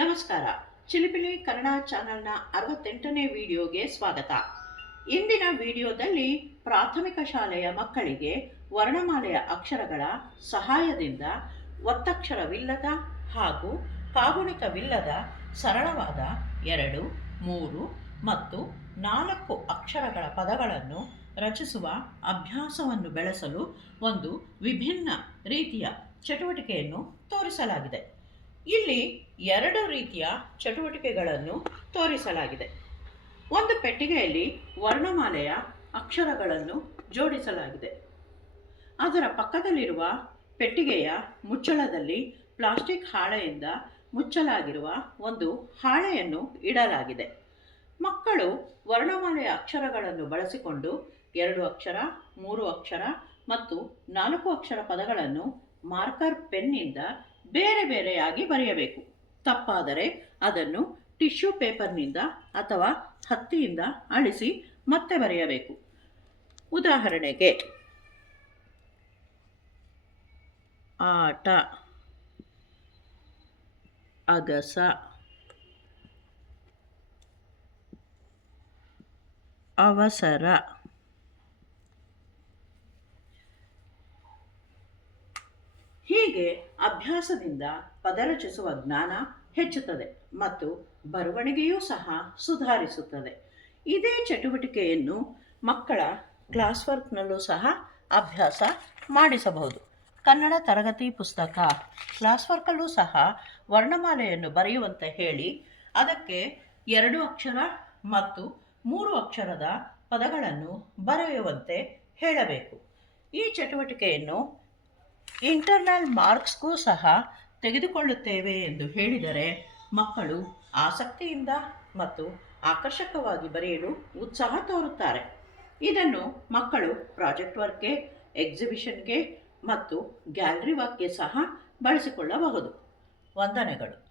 ನಮಸ್ಕಾರ. ಚಿಲಿಪಿಲಿ ಕನ್ನಡ ಚಾನೆಲ್ನ ಅರವತ್ತೆಂಟನೇ ವಿಡಿಯೋಗೆ ಸ್ವಾಗತ. ಇಂದಿನ ವಿಡಿಯೋದಲ್ಲಿ ಪ್ರಾಥಮಿಕ ಶಾಲೆಯ ಮಕ್ಕಳಿಗೆ ವರ್ಣಮಾಲೆಯ ಅಕ್ಷರಗಳ ಸಹಾಯದಿಂದ ಒತ್ತಕ್ಷರವಿಲ್ಲದ ಹಾಗೂ ಕಾಗುಣಿತವಿಲ್ಲದ ಸರಳವಾದ ಎರಡು, ಮೂರು ಮತ್ತು ನಾಲ್ಕು ಅಕ್ಷರಗಳ ಪದಗಳನ್ನು ರಚಿಸುವ ಅಭ್ಯಾಸವನ್ನು ಬೆಳೆಸಲು ಒಂದು ವಿಭಿನ್ನ ರೀತಿಯ ಚಟುವಟಿಕೆಯನ್ನು ತೋರಿಸಲಾಗಿದೆ. ಇಲ್ಲಿ ಎರಡು ರೀತಿಯ ಚಟುವಟಿಕೆಗಳನ್ನು ತೋರಿಸಲಾಗಿದೆ. ಒಂದು ಪೆಟ್ಟಿಗೆಯಲ್ಲಿ ವರ್ಣಮಾಲೆಯ ಅಕ್ಷರಗಳನ್ನು ಜೋಡಿಸಲಾಗಿದೆ. ಅದರ ಪಕ್ಕದಲ್ಲಿರುವ ಪೆಟ್ಟಿಗೆಯ ಮುಚ್ಚಳದಲ್ಲಿ ಪ್ಲಾಸ್ಟಿಕ್ ಹಾಳೆಯಿಂದ ಮುಚ್ಚಲಾಗಿರುವ ಒಂದು ಹಾಳೆಯನ್ನು ಇಡಲಾಗಿದೆ. ಮಕ್ಕಳು ವರ್ಣಮಾಲೆಯ ಅಕ್ಷರಗಳನ್ನು ಬಳಸಿಕೊಂಡು ಎರಡು ಅಕ್ಷರ, ಮೂರು ಅಕ್ಷರ ಮತ್ತು ನಾಲ್ಕು ಅಕ್ಷರ ಪದಗಳನ್ನು ಮಾರ್ಕರ್ ಪೆನ್ನಿಂದ ಬೇರೆ ಬೇರೆಯಾಗಿ ಬರೆಯಬೇಕು. ತಪ್ಪಾದರೆ ಅದನ್ನು ಟಿಶ್ಯೂ ಪೇಪರ್ನಿಂದ ಅಥವಾ ಹತ್ತಿಯಿಂದ ಅಳಿಸಿ ಮತ್ತೆ ಬರೆಯಬೇಕು. ಉದಾಹರಣೆಗೆ, ಆಟ, ಅಗಸ, ಅವಸರ ಹೀಗೆ ಅಭ್ಯಾಸದಿಂದ ಪದರಚಿಸುವ ಜ್ಞಾನ ಹೆಚ್ಚುತ್ತದೆ ಮತ್ತು ಬರವಣಿಗೆಯೂ ಸಹ ಸುಧಾರಿಸುತ್ತದೆ. ಇದೇ ಚಟುವಟಿಕೆಯನ್ನು ಮಕ್ಕಳ ಕ್ಲಾಸ್ ವರ್ಕ್ನಲ್ಲೂ ಸಹ ಅಭ್ಯಾಸ ಮಾಡಿಸಬಹುದು. ಕನ್ನಡ ತರಗತಿ ಪುಸ್ತಕ ಕ್ಲಾಸ್ ವರ್ಕಲ್ಲೂ ಸಹ ವರ್ಣಮಾಲೆಯನ್ನು ಬರೆಯುವಂತೆ ಹೇಳಿ, ಅದಕ್ಕೆ ಎರಡು ಅಕ್ಷರ ಮತ್ತು ಮೂರು ಅಕ್ಷರದ ಪದಗಳನ್ನು ಬರೆಯುವಂತೆ ಹೇಳಬೇಕು. ಈ ಚಟುವಟಿಕೆಯನ್ನು ಇಂಟರ್ನಲ್ ಮಾರ್ಕ್ಸ್ಗೂ ಸಹ ತೆಗೆದುಕೊಳ್ಳುತ್ತೇವೆ ಎಂದು ಹೇಳಿದರೆ ಮಕ್ಕಳು ಆಸಕ್ತಿಯಿಂದ ಮತ್ತು ಆಕರ್ಷಕವಾಗಿ ಬರೆಯಲು ಉತ್ಸಾಹ ತೋರುತ್ತಾರೆ. ಇದನ್ನು ಮಕ್ಕಳು ಪ್ರಾಜೆಕ್ಟ್ ವರ್ಕ್ಗೆ, ಎಕ್ಸಿಬಿಷನ್ಗೆ ಮತ್ತು ಗ್ಯಾಲರಿ ವರ್ಕ್ಗೆ ಸಹ ಬಳಸಿಕೊಳ್ಳಬಹುದು. ವಂದನೆಗಳು.